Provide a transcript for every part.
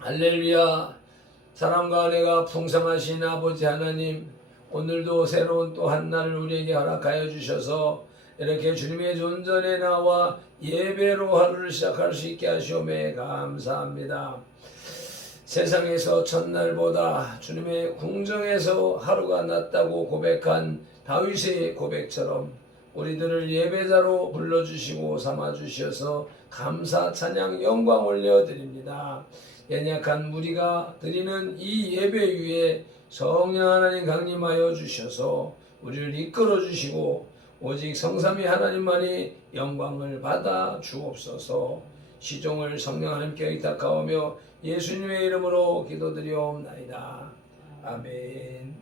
할렐루야. 사랑과 은혜가 풍성하신 아버지 하나님, 오늘도 새로운 또 한 날을 우리에게 허락하여 주셔서 이렇게 주님의 존전에 나와 예배로 하루를 시작할 수 있게 하시오매 감사합니다. 세상에서 첫날보다 주님의 궁정에서 하루가 낫다고 고백한 다윗의 고백처럼 우리들을 예배자로 불러주시고 삼아주셔서 감사 찬양 영광 올려드립니다. 연약한 우리가 드리는 이 예배 위에 성령 하나님 강림하여 주셔서 우리를 이끌어 주시고 오직 성삼위 하나님만이 영광을 받아 주옵소서. 시종을 성령 하나님께 의탁하오며 예수님의 이름으로 기도드리옵나이다. 아멘.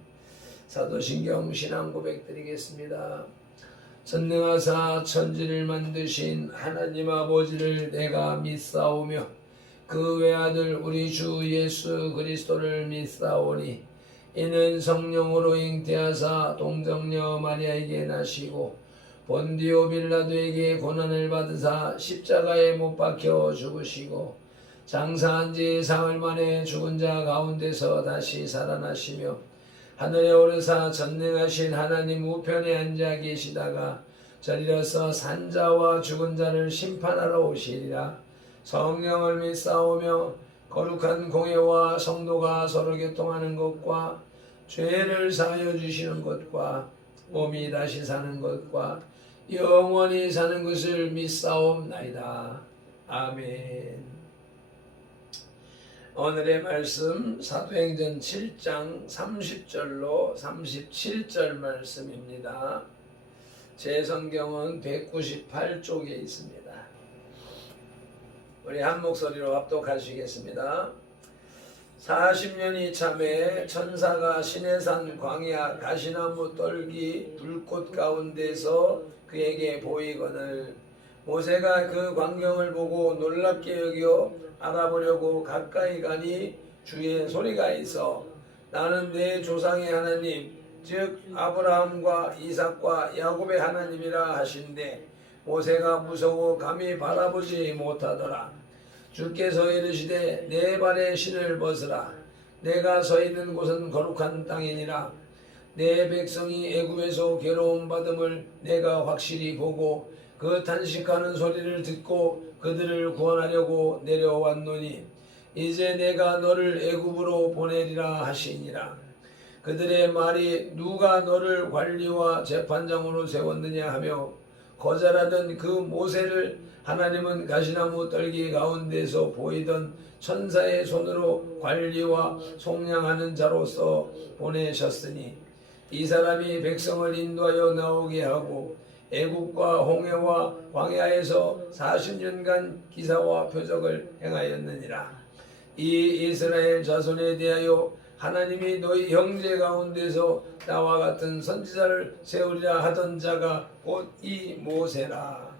사도신경 신앙 고백 드리겠습니다. 전능하사 천지를 만드신 하나님 아버지를 내가 믿사오며 그 외아들 우리 주 예수 그리스도를 믿사오니 이는 성령으로 잉태하사 동정녀 마리아에게 나시고 본디오 빌라도에게 고난을 받으사 십자가에 못 박혀 죽으시고 장사한 지 사흘 만에 죽은 자 가운데서 다시 살아나시며 하늘에 오르사 전능하신 하나님 우편에 앉아 계시다가 저리로서 산자와 죽은 자를 심판하러 오시리라. 성령을 믿사오며 거룩한 공회와 성도가 서로 교통하는 것과 죄를 사하여 주시는 것과 몸이 다시 사는 것과 영원히 사는 것을 믿사옵나이다. 아멘. 오늘의 말씀 사도행전 7장 30절로 37절 말씀입니다. 제 성경은 198쪽에 있습니다. 우리 한 목소리로 합독하시겠습니다. 40년이 참에 천사가 시내산 광야 가시나무 떨기 불꽃 가운데서 그에게 보이거늘 모세가 그 광경을 보고 놀랍게 여겨 알아보려고 가까이 가니 주의 소리가 있어 나는 내 조상의 하나님 즉 아브라함과 이삭과 야곱의 하나님이라 하신대 모세가 무서워 감히 바라보지 못하더라. 주께서 이르시되 내 발의 신을 벗으라. 내가 서 있는 곳은 거룩한 땅이니라. 내 백성이 애굽에서 괴로움 받음을 내가 확실히 보고 그 탄식하는 소리를 듣고 그들을 구원하려고 내려왔노니 이제 내가 너를 애굽으로 보내리라 하시니라. 그들의 말이 누가 너를 관리와 재판장으로 세웠느냐 하며 거절하던 그 모세를 하나님은 가시나무 떨기 가운데서 보이던 천사의 손으로 관리와 속량하는 자로서 보내셨으니 이 사람이 백성을 인도하여 나오게 하고 애국과 홍해와 광야에서 40년간 기사와 표적을 행하였느니라. 이 이스라엘 자손에 대하여 하나님이 너희 형제 가운데서 나와 같은 선지자를 세우리라 하던 자가 곧 이 모세라.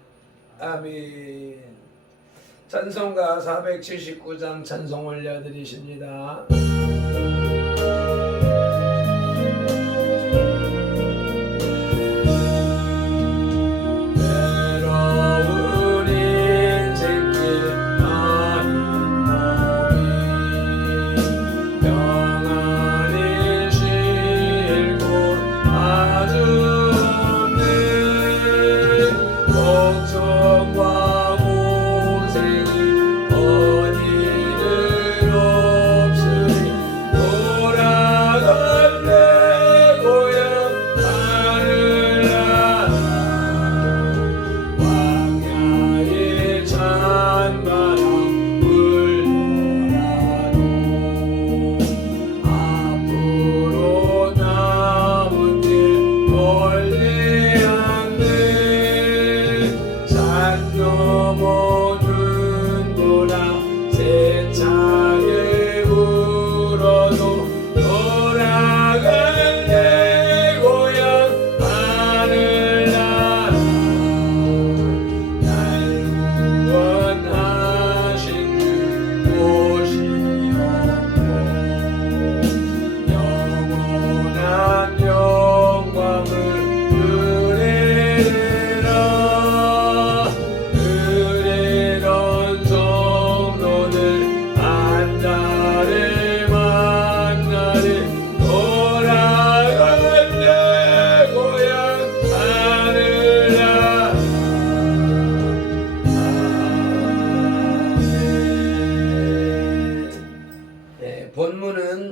아멘. 찬송가 479장 찬송 올려드리십니다. 어디는 없으니 돌아가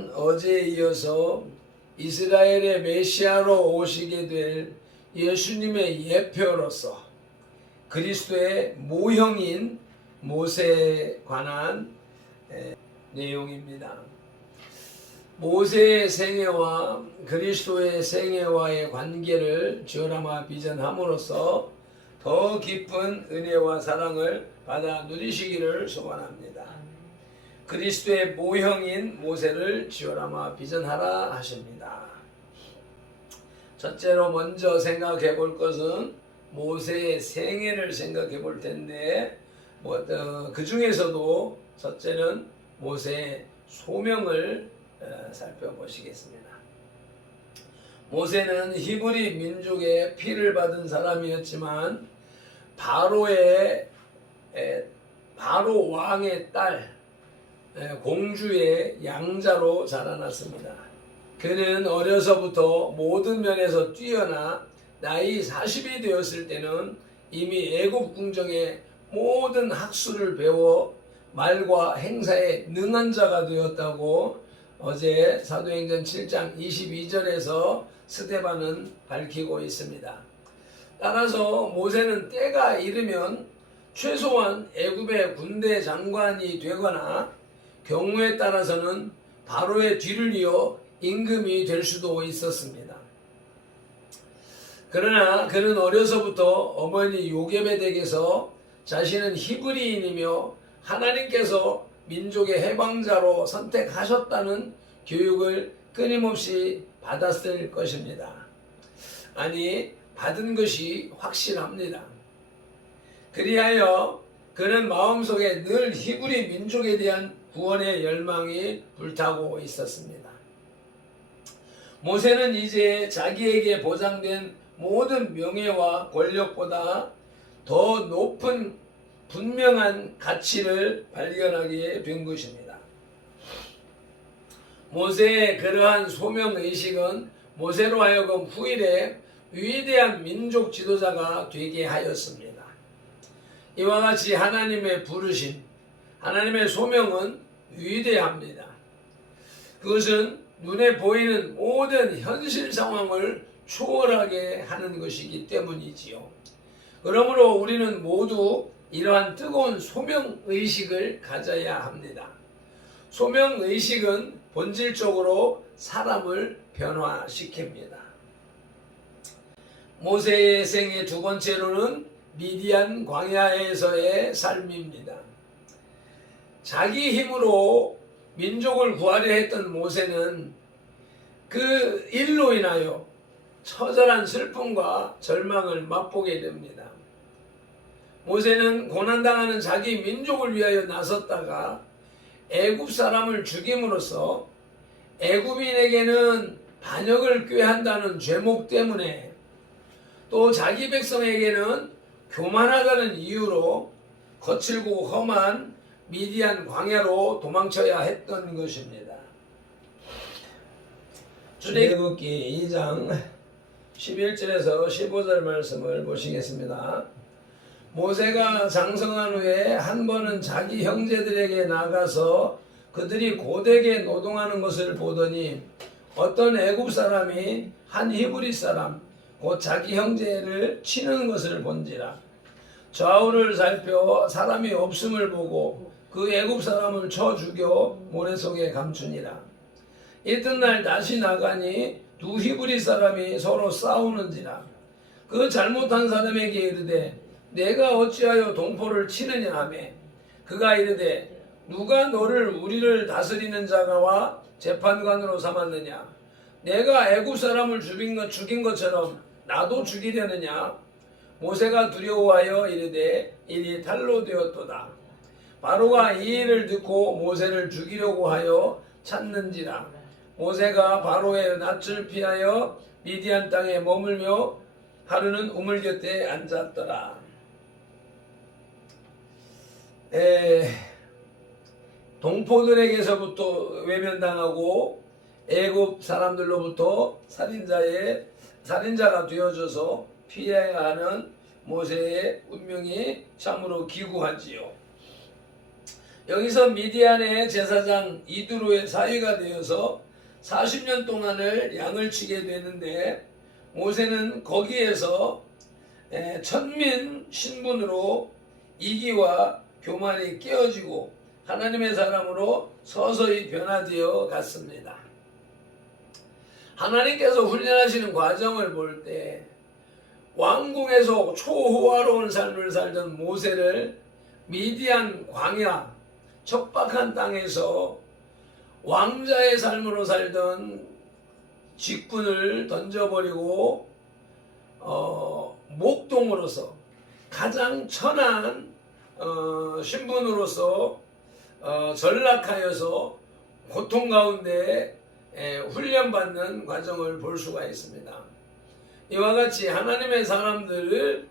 모세는 어제에 이어서 이스라엘의 메시아로 오시게 될 예수님의 예표로서 그리스도의 모형인 모세에 관한 내용입니다. 모세의 생애와 그리스도의 생애와의 관계를 지오라마 비전함으로써 더 깊은 은혜와 사랑을 받아 누리시기를 소원합니다. 그리스도의 모형인 모세를 지오라마 비전하라 하십니다. 첫째로 먼저 생각해 볼 것은 모세의 생애를 생각해 볼 텐데 그 중에서도 첫째는 모세의 소명을 살펴보시겠습니다. 모세는 히브리 민족의 피를 받은 사람이었지만 바로 왕의 딸 공주의 양자로 자라났습니다. 그는 어려서부터 모든 면에서 뛰어나 나이 40이 되었을 때는 이미 애굽 궁정의 모든 학술을 배워 말과 행사에 능한 자가 되었다고 어제 사도행전 7장 22절에서 스데반은 밝히고 있습니다. 따라서 모세는 때가 이르면 최소한 애굽의 군대 장관이 되거나 경우에 따라서는 바로의 뒤를 이어 임금이 될 수도 있었습니다. 그러나 그는 어려서부터 어머니 요게베덱에서 자신은 히브리인이며 하나님께서 민족의 해방자로 선택하셨다는 교육을 끊임없이 받았을 것입니다. 아니, 받은 것이 확실합니다. 그리하여 그는 마음속에 늘 히브리 민족에 대한 구원의 열망이 불타고 있었습니다. 모세는 이제 자기에게 보장된 모든 명예와 권력보다 더 높은 분명한 가치를 발견하게 된 것입니다. 모세의 그러한 소명의식은 모세로 하여금 후일에 위대한 민족 지도자가 되게 하였습니다. 이와 같이 하나님의 부르심, 하나님의 소명은 위대합니다. 그것은 눈에 보이는 모든 현실 상황을 초월하게 하는 것이기 때문이지요. 그러므로 우리는 모두 이러한 뜨거운 소명의식을 가져야 합니다. 소명의식은 본질적으로 사람을 변화시킵니다. 모세의 생애 두 번째로는 미디안 광야에서의 삶입니다. 자기 힘으로 민족을 구하려 했던 모세는 그 일로 인하여 처절한 슬픔과 절망을 맛보게 됩니다. 모세는 고난당하는 자기 민족을 위하여 나섰다가 애굽 사람을 죽임으로써 애굽인에게는 반역을 꾀한다는 죄목 때문에 또 자기 백성에게는 교만하다는 이유로 거칠고 험한 미디안 광야로 도망쳐야 했던 것입니다. 출애굽기 2장 11절에서 15절 말씀을 보시겠습니다. 모세가 장성한 후에 한 번은 자기 형제들에게 나가서 그들이 고되게 노동하는 것을 보더니 어떤 애굽 사람이 한 히브리 사람 곧 자기 형제를 치는 것을 본지라. 좌우를 살펴 사람이 없음을 보고 그 애굽 사람을 쳐 죽여 모래 속에 감추니라. 이튿날 다시 나가니 두 히브리 사람이 서로 싸우는지라. 그 잘못한 사람에게 이르되 내가 어찌하여 동포를 치느냐 하며 그가 이르되 누가 너를 우리를 다스리는 자가와 재판관으로 삼았느냐. 내가 애굽 사람을 죽인 것처럼 나도 죽이려느냐. 모세가 두려워하여 이르되 일이 탈로 되었도다. 바로가 이 일을 듣고 모세를 죽이려고 하여 찾는지라. 모세가 바로의 낯을 피하여 미디안 땅에 머물며 하루는 우물 곁에 앉았더라. 동포들에게서부터 외면당하고 애굽 사람들로부터 살인자가 되어져서 피해야 하는 모세의 운명이 참으로 기구하지요. 여기서 미디안의 제사장 이두로의 사위가 되어서 40년 동안을 양을 치게 되는데, 모세는 거기에서 천민 신분으로 이기와 교만이 깨어지고 하나님의 사람으로 서서히 변화되어 갔습니다. 하나님께서 훈련하시는 과정을 볼 때 왕궁에서 초호화로운 삶을 살던 모세를 미디안 광야 척박한 땅에서 왕자의 삶으로 살던 직분을 던져버리고 목동으로서 가장 천한 신분으로서 전락하여서 고통 가운데 훈련받는 과정을 볼 수가 있습니다. 이와 같이 하나님의 사람들을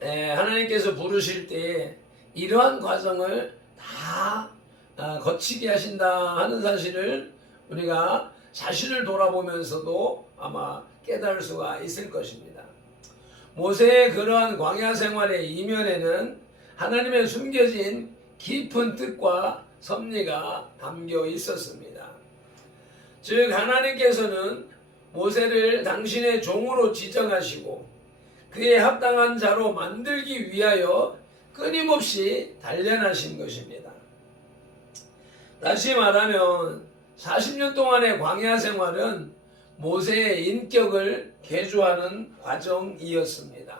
하나님께서 부르실 때 이러한 과정을 다 거치게 하신다 하는 사실을 우리가 자신을 돌아보면서도 아마 깨달을 수가 있을 것입니다. 모세의 그러한 광야 생활의 이면에는 하나님의 숨겨진 깊은 뜻과 섭리가 담겨 있었습니다. 즉 하나님께서는 모세를 당신의 종으로 지정하시고 그에 합당한 자로 만들기 위하여 끊임없이 단련하신 것입니다. 다시 말하면 40년 동안의 광야 생활은 모세의 인격을 개조하는 과정이었습니다.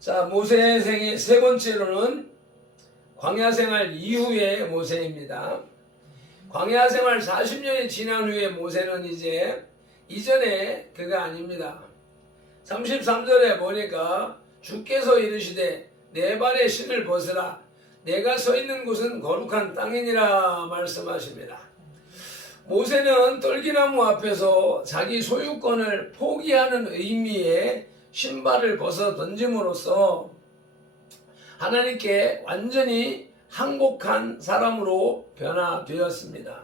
자, 모세의 생애 세 번째로는 광야 생활 이후의 모세입니다. 광야 생활 40년이 지난 후에 모세는 이전에 그가 아닙니다. 33절에 보니까 주께서 이르시되 내 발의 신을 벗으라 내가 서 있는 곳은 거룩한 땅이니라 말씀하십니다. 모세는 떨기나무 앞에서 자기 소유권을 포기하는 의미의 신발을 벗어 던짐으로써 하나님께 완전히 항복한 사람으로 변화되었습니다.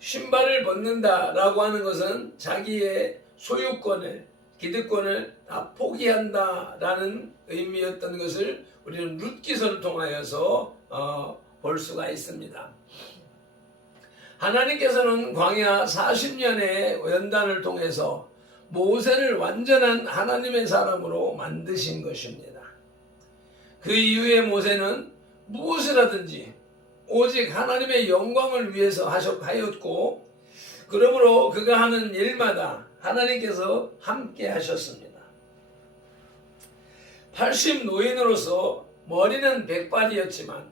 신발을 벗는다라고 하는 것은 자기의 소유권을, 기득권을 다 포기한다라는 의미였던 것을 우리는 룻기서를 통하여서 볼 수가 있습니다. 하나님께서는 광야 40년의 연단을 통해서 모세를 완전한 하나님의 사람으로 만드신 것입니다. 그 이후에 모세는 무엇을 하든지 오직 하나님의 영광을 위해서 하였고, 그러므로 그가 하는 일마다 하나님께서 함께 하셨습니다. 80 노인으로서 머리는 백발이었지만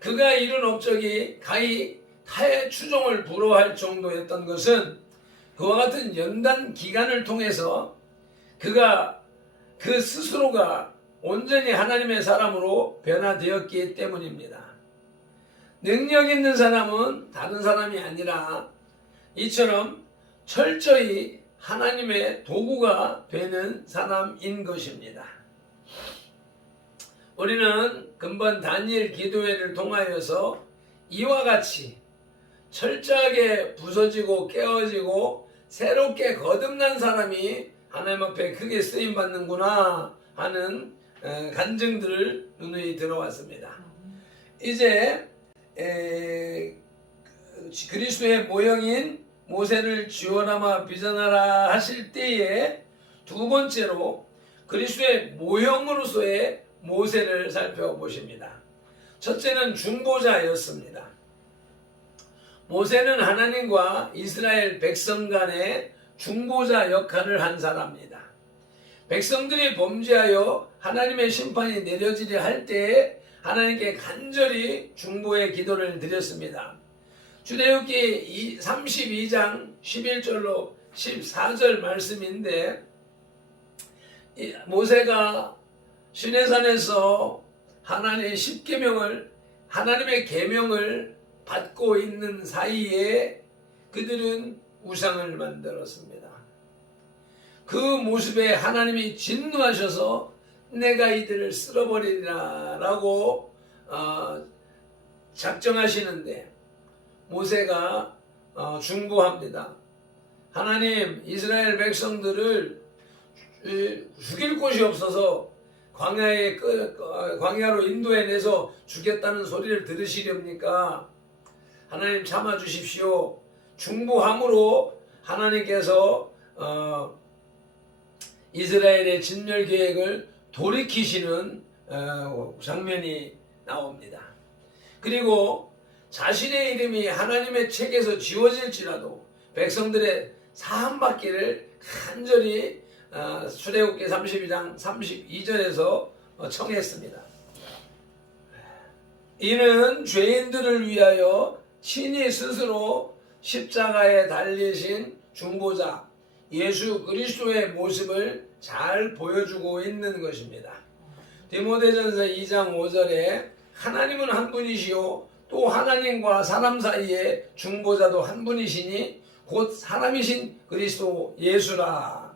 그가 이룬 업적이 가히 타의 추종을 부러워할 정도였던 것은 그와 같은 연단 기간을 통해서 그가 그 스스로가 온전히 하나님의 사람으로 변화되었기 때문입니다. 능력 있는 사람은 다른 사람이 아니라 이처럼 철저히 하나님의 도구가 되는 사람인 것입니다. 우리는 근본 다니엘 기도회를 통하여서 이와 같이 철저하게 부서지고 깨어지고 새롭게 거듭난 사람이 하나님 앞에 크게 쓰임받는구나 하는 간증들을 누누이 들어왔습니다. 이제 그리스도의 모형인 모세를 지원하마 비전하라 하실 때에 두 번째로 그리스도의 모형으로서의 모세를 살펴보십니다. 첫째는 중보자였습니다. 모세는 하나님과 이스라엘 백성 간의 중보자 역할을 한 사람입니다. 백성들이 범죄하여 하나님의 심판이 내려지려 할 때에 하나님께 간절히 중보의 기도를 드렸습니다. 출애굽기 32장 11절로 14절 말씀인데, 모세가 시내산에서 하나님의 십계명을, 하나님의 계명을 받고 있는 사이에 그들은 우상을 만들었습니다. 그 모습에 하나님이 진노하셔서 내가 이들을 쓸어버리리라 라고 작정하시는데 모세가 중보합니다. 하나님, 이스라엘 백성들을 죽일 곳이 없어서 광야로 인도해내서 죽였다는 소리를 들으시렵니까? 하나님 참아 주십시오. 중보함으로 하나님께서 이스라엘의 진멸 계획을 돌이키시는 장면이 나옵니다. 그리고 자신의 이름이 하나님의 책에서 지워질지라도 백성들의 사함받기를 간절히 출애굽기 32장 32절에서 청했습니다. 이는 죄인들을 위하여 친히 스스로 십자가에 달리신 중보자 예수 그리스도의 모습을 잘 보여주고 있는 것입니다. 디모데전서 2장 5절에 하나님은 한 분이시요 또 하나님과 사람 사이에 중보자도 한 분이시니 곧 사람이신 그리스도 예수라.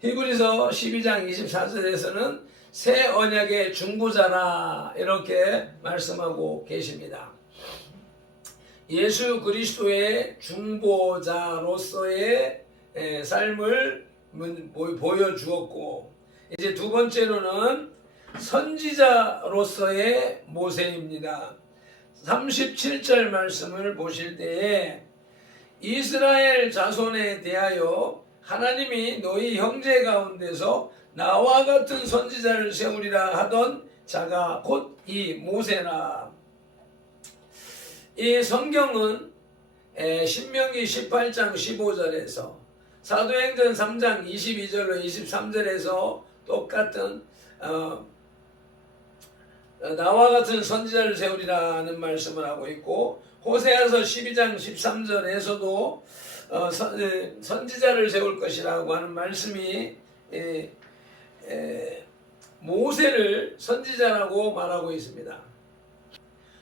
히브리서 12장 24절에서는 새 언약의 중보자라 이렇게 말씀하고 계십니다. 예수 그리스도의 중보자로서의 삶을 보여주었고, 이제 두 번째로는 선지자로서의 모세입니다. 37절 말씀을 보실 때에 이스라엘 자손에 대하여 하나님이 너희 형제 가운데서 나와 같은 선지자를 세우리라 하던 자가 곧 이 모세라. 이 성경은 신명기 18장 15절에서 사도행전 3장 22절로 23절에서 똑같은 나와 같은 선지자를 세우리라는 말씀을 하고 있고, 호세아서 12장 13절에서도 선지자를 세울 것이라고 하는 말씀이 모세를 선지자라고 말하고 있습니다.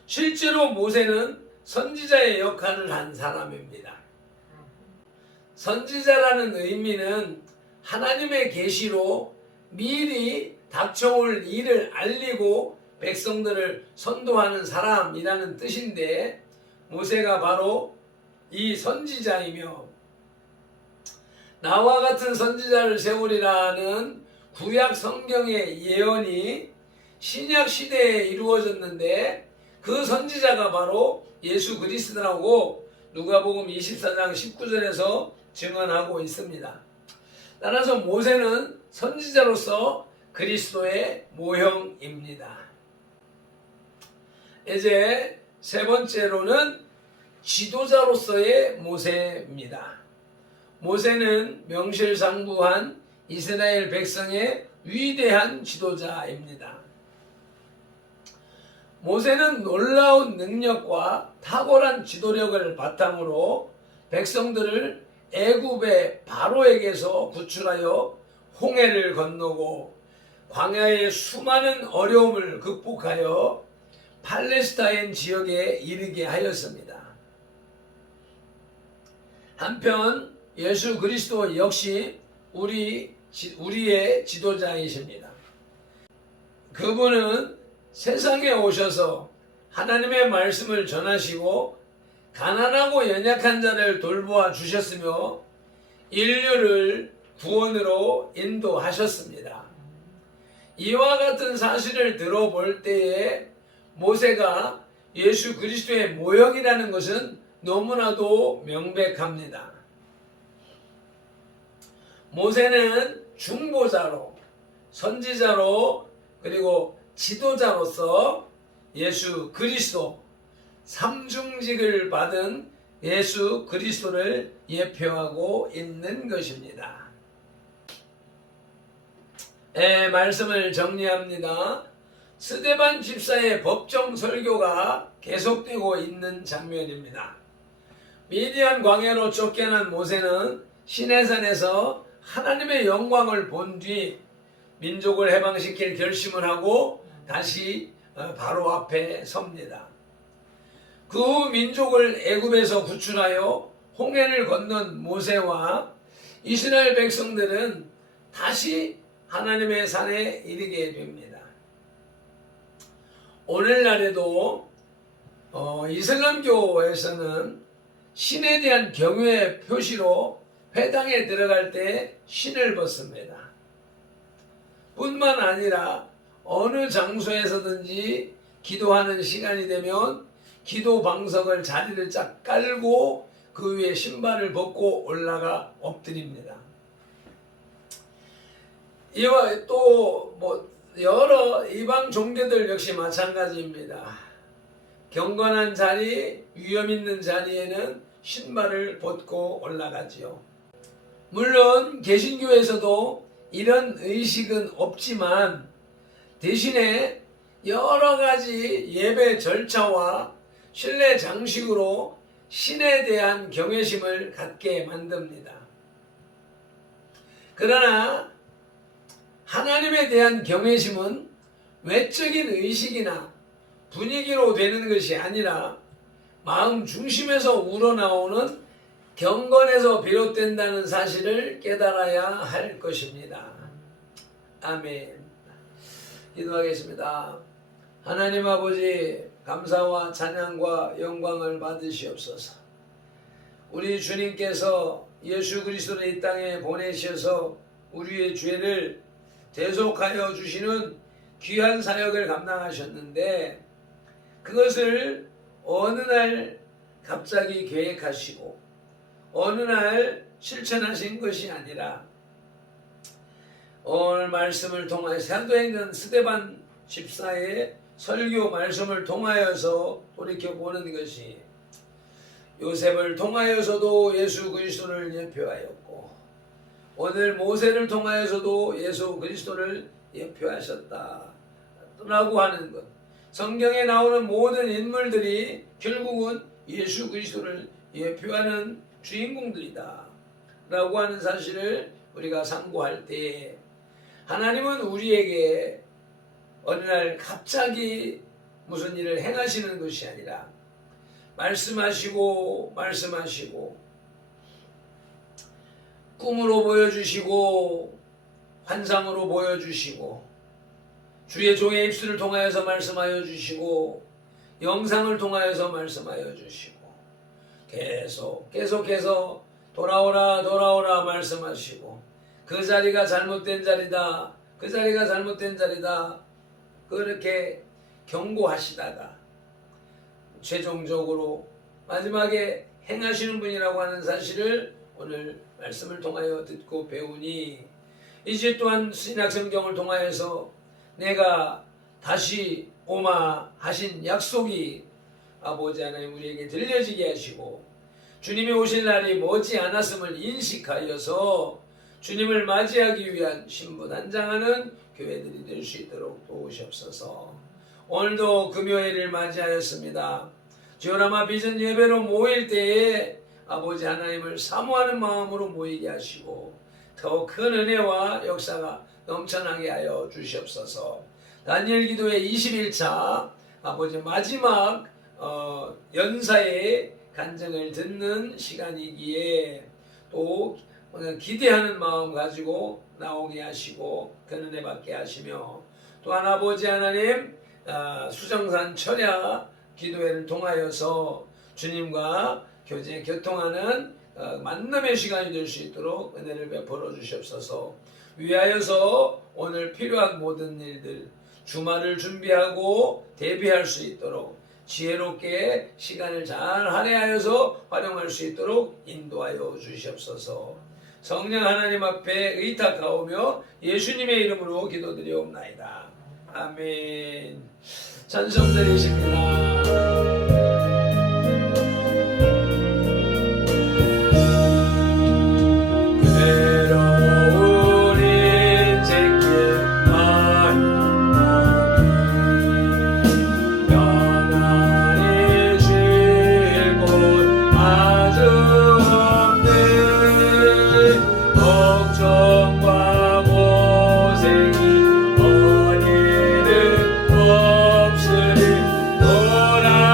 실제로 모세는 선지자의 역할을 한 사람입니다. 선지자라는 의미는 하나님의 계시로 미리 닥쳐올 일을 알리고 백성들을 선도하는 사람이라는 뜻인데, 모세가 바로 이 선지자이며 나와 같은 선지자를 세우리라는 구약 성경의 예언이 신약 시대에 이루어졌는데, 그 선지자가 바로 예수 그리스도라고 누가복음 24장 19절에서 증언하고 있습니다. 따라서 모세는 선지자로서 그리스도의 모형입니다. 이제 세 번째로는 지도자로서의 모세입니다. 모세는 명실상부한 이스라엘 백성의 위대한 지도자입니다. 모세는 놀라운 능력과 탁월한 지도력을 바탕으로 백성들을 애굽의 바로에게서 구출하여 홍해를 건너고 광야의 수많은 어려움을 극복하여 팔레스타인 지역에 이르게 하였습니다. 한편 예수 그리스도 역시 우리의 지도자이십니다. 그분은 세상에 오셔서 하나님의 말씀을 전하시고 가난하고 연약한 자를 돌보아 주셨으며 인류를 구원으로 인도하셨습니다. 이와 같은 사실을 들어볼 때에 모세가 예수 그리스도의 모형이라는 것은 너무나도 명백합니다. 모세는 중보자로, 선지자로, 그리고 지도자로서 예수 그리스도, 삼중직을 받은 예수 그리스도를 예표하고 있는 것입니다. 말씀을 정리합니다. 스데반 집사의 법정 설교가 계속되고 있는 장면입니다. 미디안 광야로 쫓겨난 모세는 시내산에서 하나님의 영광을 본 뒤 민족을 해방시킬 결심을 하고 다시 바로 앞에 섭니다. 그 후 민족을 애굽에서 구출하여 홍해를 건넌 모세와 이스라엘 백성들은 다시 하나님의 산에 이르게 됩니다. 오늘날에도 이슬람교에서는 신에 대한 경외의 표시로 회당에 들어갈 때 신을 벗습니다. 뿐만 아니라 어느 장소에서든지 기도하는 시간이 되면 기도 방석을 자리를 쫙 깔고 그 위에 신발을 벗고 올라가 엎드립니다. 이와 또 여러 이방 종교들 역시 마찬가지입니다. 경건한 자리, 위험 있는 자리에는 신발을 벗고 올라가지요. 물론 개신교에서도 이런 의식은 없지만 대신에 여러 가지 예배 절차와 신뢰 장식으로 신에 대한 경외심을 갖게 만듭니다. 그러나 하나님에 대한 경외심은 외적인 의식이나 분위기로 되는 것이 아니라 마음 중심에서 우러나오는 경건에서 비롯된다는 사실을 깨달아야 할 것입니다. 아멘. 기도하겠습니다. 하나님 아버지, 감사와 찬양과 영광을 받으시옵소서. 우리 주님께서 예수 그리스도를 이 땅에 보내셔서 우리의 죄를 대속하여 주시는 귀한 사역을 감당하셨는데 그것을 어느 날 갑자기 계획하시고 어느 날 실천하신 것이 아니라 오늘 말씀을 통하여 사도행전 스데반 집사의 설교 말씀을 통하여서 돌이켜보는 것이 요셉을 통하여서도 예수 그리스도를 예표하였고 오늘 모세를 통하여서도 예수 그리스도를 예표하셨다라고 하는 것. 성경에 나오는 모든 인물들이 결국은 예수 그리스도를 예표하는 주인공들이다 라고 하는 사실을 우리가 상고할 때 하나님은 우리에게 어느 날 갑자기 무슨 일을 행하시는 것이 아니라 말씀하시고 꿈으로 보여주시고 환상으로 보여주시고 주의 종의 입술을 통하여서 말씀하여 주시고 영상을 통하여서 말씀하여 주시고 계속해서 돌아오라 말씀하시고 그 자리가 잘못된 자리다, 그 자리가 잘못된 자리다 그렇게 경고하시다가 최종적으로 마지막에 행하시는 분이라고 하는 사실을 오늘 말씀을 통하여 듣고 배우니 이제 또한 신약성경을 통하여서 내가 다시 오마 하신 약속이 아버지 하나님 우리에게 들려지게 하시고 주님이 오실 날이 머지 않았음을 인식하여서 주님을 맞이하기 위한 신부단장하는 교회들이 될 수 있도록 도우시옵소서. 오늘도 금요일을 맞이하였습니다. 주여라마 비전 예배로 모일 때에 아버지 하나님을 사모하는 마음으로 모이게 하시고 더 큰 은혜와 역사가 넘쳐나게 하여 주시옵소서. 다니엘 기도의 21차 아버지 마지막 연사의 간증을 듣는 시간이기에 또 기대하는 마음 가지고 나오게 하시고 그 은혜 받게 하시며 또한 아버지 하나님 수정산 철야 기도회를 통하여서 주님과 교통하는 만남의 시간이 될 수 있도록 은혜를 베풀어 주시옵소서. 위하여서 오늘 필요한 모든 일들 주말을 준비하고 대비할 수 있도록 지혜롭게 시간을 잘 할애하여서 활용할 수 있도록 인도하여 주시옵소서. 성령 하나님 앞에 의탁하오며 예수님의 이름으로 기도드리옵나이다. 아멘. 찬송드리십니다. 없으리 돌아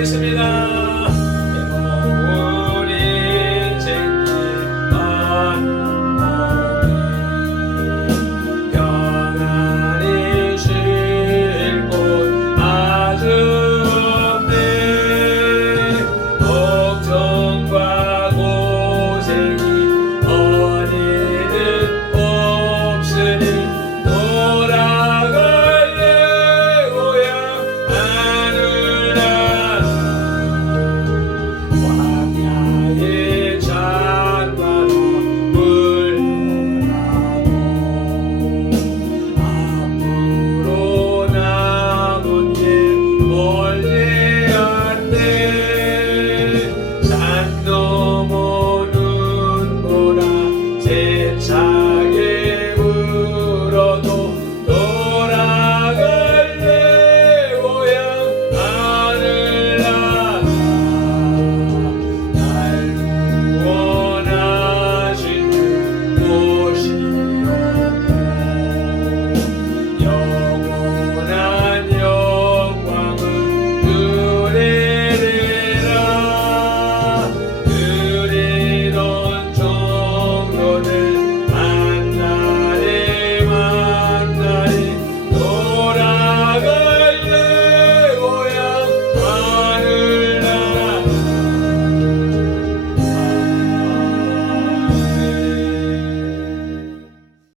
기도하겠습니다.